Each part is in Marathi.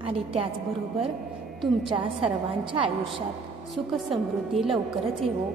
आणि त्याचबरोबर तुमच्या सर्वांच्या आयुष्यात सुख समृद्धी लवकरच येवो.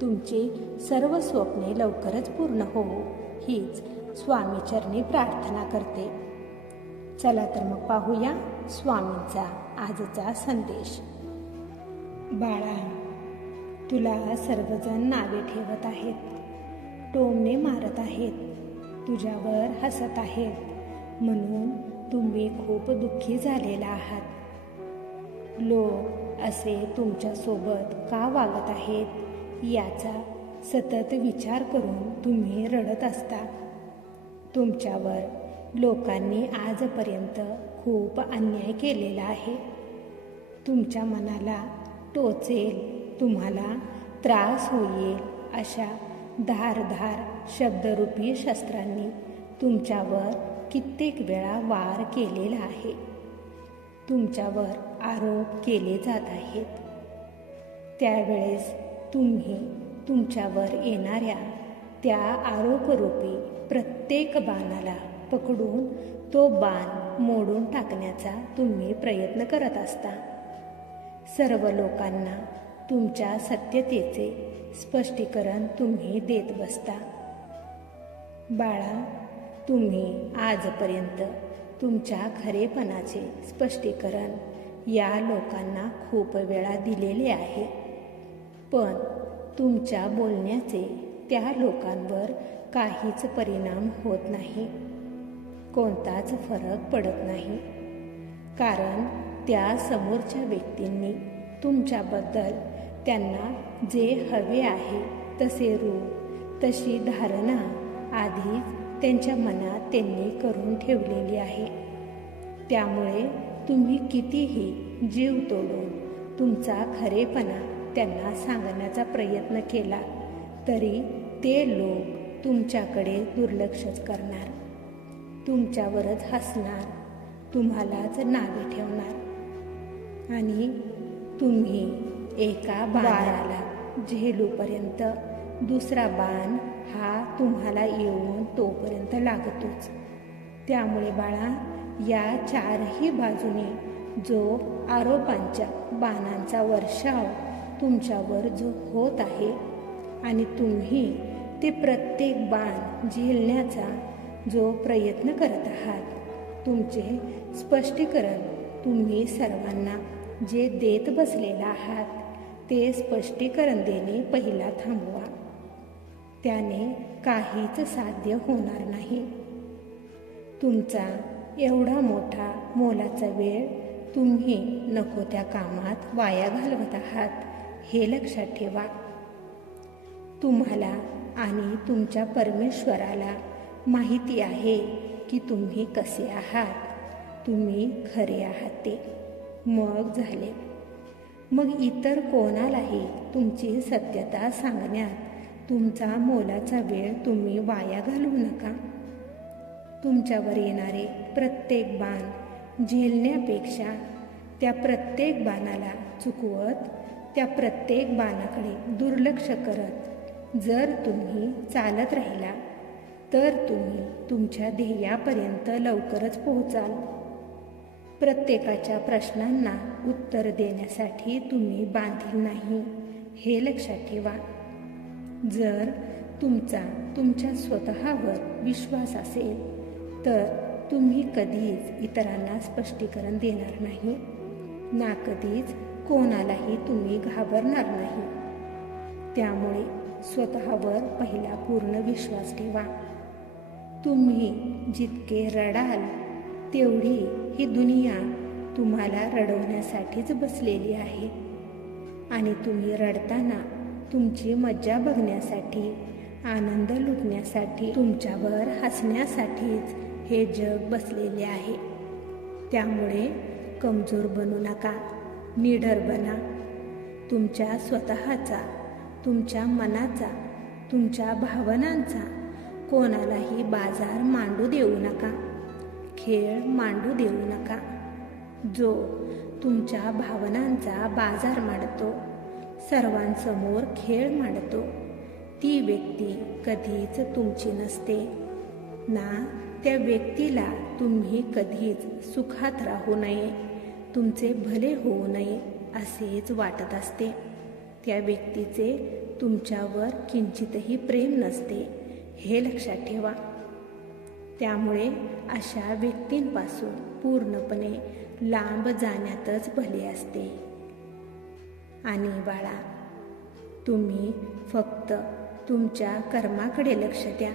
तुमची सर्व स्वप्ने लवकरच पूर्ण होवो हीच स्वामीचरणी प्रार्थना करते. चला तर मग पाहूया स्वामींचा आजचा संदेश. बाळा तुला सर्वजण नावे ठेवत आहेत. टोमणे मारत आहेत. तुझ्यावर हसत आहेत. म्हणून तुम्ही खूप दुःखी झालेला आहात. लोक असे तुमच्यासोबत का वागत आहेत याचा सतत विचार करून तुम्ही रडत असता. तुमच्यावर लोकांनी आजपर्यंत खूप अन्याय केलेला आहे. तुमच्या मनाला टोचेल तुम्हाला त्रास होईल अशा धारधार शब्दरूपी शस्त्रांनी तुमच्यावर कित्येक वेळा वार केलेला आहे. तुमच्यावर आरोप केले जात आहेत. त्यावेळेस तुम्ही तुमच्यावर येणाऱ्या त्या आरोपरूपी प्रत्येक बाणाला पकडून तो बाण मोडून टाकण्याचा तुम्ही प्रयत्न करत असता. सर्व लोकांना तुमच्या सत्यतेचे स्पष्टीकरण तुम्ही देत बसता. बाळा तुम्ही आजपर्यंत तुमच्या खरेपणाचे स्पष्टीकरण या लोकांना खूप वेळा दिलेले आहे. पण तुमच्या बोलण्याचे त्या लोकांवर काहीच परिणाम होत नाही. कोणताच फरक पडत नाही. कारण त्या समोरच्या व्यक्तींनी तुमच्याबद्दल त्यांना जे हवे आहे तसे रूप तशी धारणा आधीच त्यांच्या मनात त्यांनी करून ठेवलेली आहे. त्यामुळे तुम्ही कितीही जीव तोडून तुमचा खरेपणा त्यांना सांगण्याचा प्रयत्न केला तरी ते लोक तुमच्याकडे दुर्लक्षच करणार. तुमच्यावरच हसणार तुम्हालाच नावे ठेवणार. आणि तुम्ही एका बाणाला झेलूपर्यंत दुसरा बाण हा तुम्हाला येऊन तोपर्यंत लागतोच. त्यामुळे बाळा या चारही बाजूने जो आरोपांच्या बाणांचा वर्षाव तुमच्यावर जो होत आहे आणि तुम्ही ते प्रत्येक बाण झेलण्याचा जो प्रयत्न करत आहात तुमचे स्पष्टीकरण तुम्ही सर्वांना जे देत बसलेला आहात ते स्पष्टीकरण देणे पहिला थांबवा. त्याने काहीच साध्य होणार नाही. तुमचा एवढा मोठा मोलाचा वेळ तुम्ही नको त्या कामात वाया घालवत आहात हे लक्षात ठेवा. तुम्हाला आणि तुमच्या परमेश्वराला माहिती आहे की तुम्ही कसे आहात. तुम्ही खरे आहात ते. मग झाले. मग इतर कोणालाही तुमची सत्यता सांगण्यात तुमचा मोलाचा वेळ तुम्ही वाया घालवू नका. तुमच्यावर येणारे प्रत्येक बाण झेलण्यापेक्षा त्या प्रत्येक बाणाला चुकवत त्या प्रत्येक बाणाकडे दुर्लक्ष करत जर तुम्ही चालत राहिला तर तुम्ही तुमच्या ध्येयापर्यंत लवकरच पोहोचाल. प्रत्येकाच्या प्रश्नांना उत्तर देण्यासाठी तुम्ही बांधील नाही हे लक्षात ठेवा. जर तुमचा तुमच्या स्वतःवर विश्वास असेल तर तुम्ही कधीच इतरांना स्पष्टीकरण देणार नाही. ना कधीच कोणालाही तुम्ही घाबरणार नाही. त्यामुळे स्वतःवर पहिला पूर्ण विश्वास ठेवा. तुम्ही जितके रडाल तेवढी ही दुनिया तुम्हाला रडवण्यासाठीच बसलेली आहे. आणि तुम्ही रडताना तुमची मज्जा बघण्यासाठी आनंद लुटण्यासाठी तुमच्यावर हसण्यासाठीच हे जग बसलेले आहे. त्यामुळे कमजोर बनू नका निडर बना. तुमच्या स्वतःचा तुमच्या मनाचा तुमच्या भावनांचा कोणालाही बाजार मांडू देऊ नका खेळ मांडू देऊ नका. जो तुमच्या भावनांचा बाजार मांडतो सर्वांसमोर खेळ मांडतो. ती व्यक्ती कधीच तुमची नसते. ना त्या व्यक्तीला तुम्ही कधीच सुखात राहू नये. तुमचे भले होऊ नये असेच वाटत असते. त्या व्यक्तीचे तुमच्यावर किंचितही प्रेम नसते हे लक्षात ठेवा. त्यामुळे अशा व्यक्तींपासून पूर्णपणे लांब जाण्यातच भले असते. आणि बाळा तुम्ही फक्त तुमच्या कर्माकडे लक्ष द्या.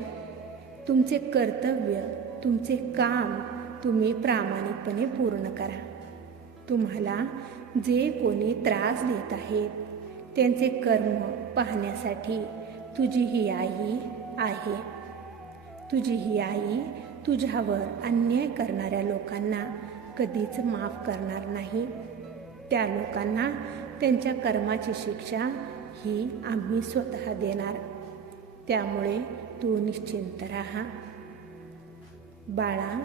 तुमचे कर्तव्य तुमचे काम तुम्ही प्रामाणिकपणे पूर्ण करा. तुम्हाला जे कोणी त्रास देत आहेत त्यांचे कर्म पाहण्यासाठी तुझी ही आई आहे. तुझी ही आई तुझ्यावर अन्याय करणाऱ्या लोकांना कधीच माफ करणार नाही. त्या लोकांना त्यांच्या कर्माची शिक्षा ही आम्ही स्वतः देणार. त्यामुळे तू निश्चिंत राहा. बाळा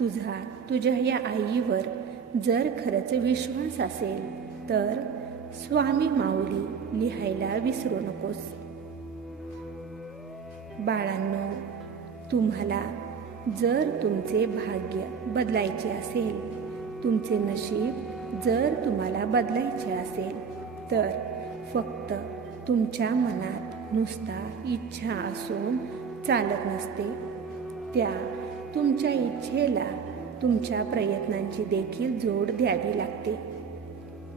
तुझा तुझ्या या आईवर जर खरंच विश्वास असेल तर स्वामी माऊली लिहायला विसरू नकोस. बाळांनो तुम्हाला जर तुमचे भाग्य बदलायचे असेल तुमचे नशीब जर तुम्हाला बदलायचे असेल तर फक्त तुमच्या मनात नुसता इच्छा असून चालत नसते. त्या तुमच्या इच्छेला तुमच्या प्रयत्नांची देखील जोड द्यावी लागते.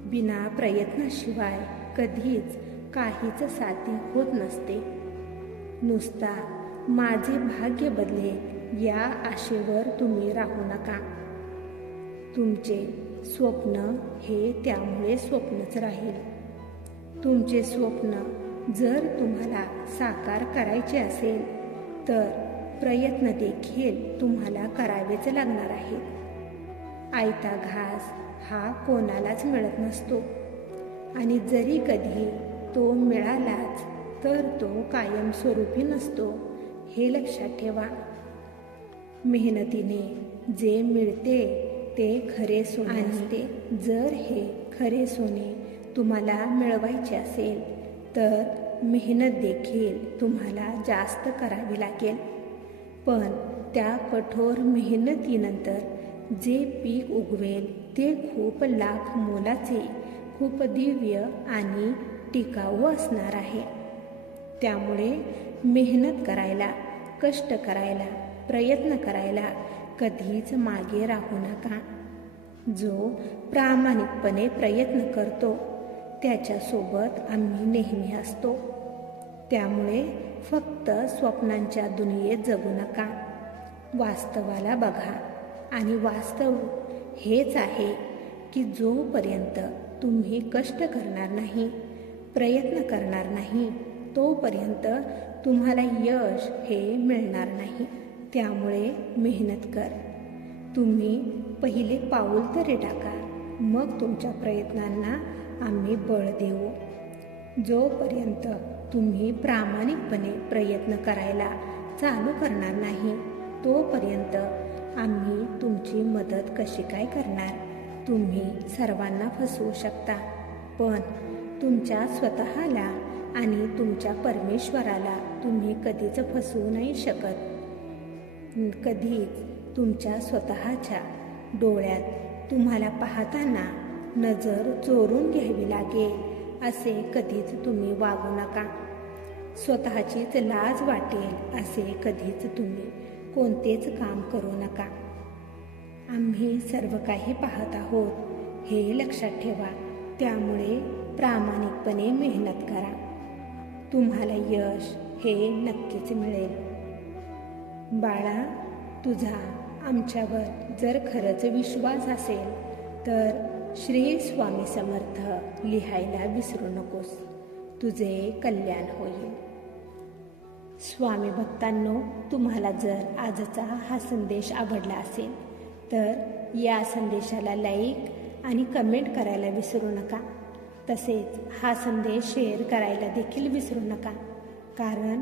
बिना प्रयत्नाशिवाय कधीच काहीच साध्य होत नसते. नुसता माझे भाग्य बदले या आशेवर तुम्ही राहू नका. तुमचे स्वप्न हे त्यामुळे स्वप्नच राहील. तुमचे स्वप्न जर तुम्हाला साकार करायचे असेल तर प्रयत्न देखील तुम्हाला करावेच लागणार आहेत. आयता घास हा कोणालाच मिळत नसतो. आणि जरी कधी तो मिळालाच तर तो कायमस्वरूपी नसतो हे लक्षात ठेवा. मेहनतीने जे मिळते ते खरे सोने. असते जर हे खरे सोने तुम्हाला मिळवायचे असेल तर मेहनत देखील तुम्हाला जास्त करावी लागेल. पण त्या कठोर मेहनतीनंतर जे पीक उगवेल ते खूप लाख मोलाचे खूप दिव्य आणि टिकाऊ असणार आहे. त्यामुळे मेहनत करायला कष्ट करायला प्रयत्न करायला कधीच मागे राहू नका. जो प्रामाणिकपणे प्रयत्न करतो त्याच्यासोबत आम्ही नेहमी असतो. त्यामुळे फक्त स्वप्नांच्या दुनियेत जगू नका. वास्तवाला बघा. आणि वास्तव हेच आहे की जोपर्यंत तुम्ही कष्ट करणार नाही प्रयत्न करणार नाही तोपर्यंत तुम्हाला यश हे मिळणार नाही. त्यामुळे मेहनत कर. तुम्ही पहिले पाऊल तरी टाका. मग तुमच्या प्रयत्नांना आम्ही बळ देऊ. जोपर्यंत तुम्ही प्रामाणिकपणे प्रयत्न करायला चालू करणार नाही तोपर्यंत आम्ही तुमची मदत कशी काय करणार? तुम्ही सर्वांना फसवू शकता पण तुमच्या स्वतःला आणि तुमच्या परमेश्वराला तुम्ही कधीच फसवू नाही शकत. कधीच तुमच्या स्वतःच्या डोळ्यात तुम्हाला पाहताना नजर चोरून घ्यावी लागेल असे कधीच तुम्ही वागू नका. स्वतःचीच लाज वाटेल असे कधीच तुम्ही कोणतेच काम करू नका. आम्ही सर्व काही पाहत आहोत हे लक्षात ठेवा त्यामुळे प्रामाणिकपणे मेहनत करा. तुम्हाला यश हे नक्कीच मिळेल. बाळा तुझा आमच्यावर जर खरंच विश्वास असेल तर श्री स्वामी समर्थ लिहायला विसरू नकोस. तुझे कल्याण होईल. स्वामी भक्तांनो तुम्हाला जर आजचा हा संदेश आवडला असेल तर या संदेशाला लाईक आणि कमेंट करायला विसरू नका. तसेच हा संदेश शेअर करायला देखील विसरू नका. कारण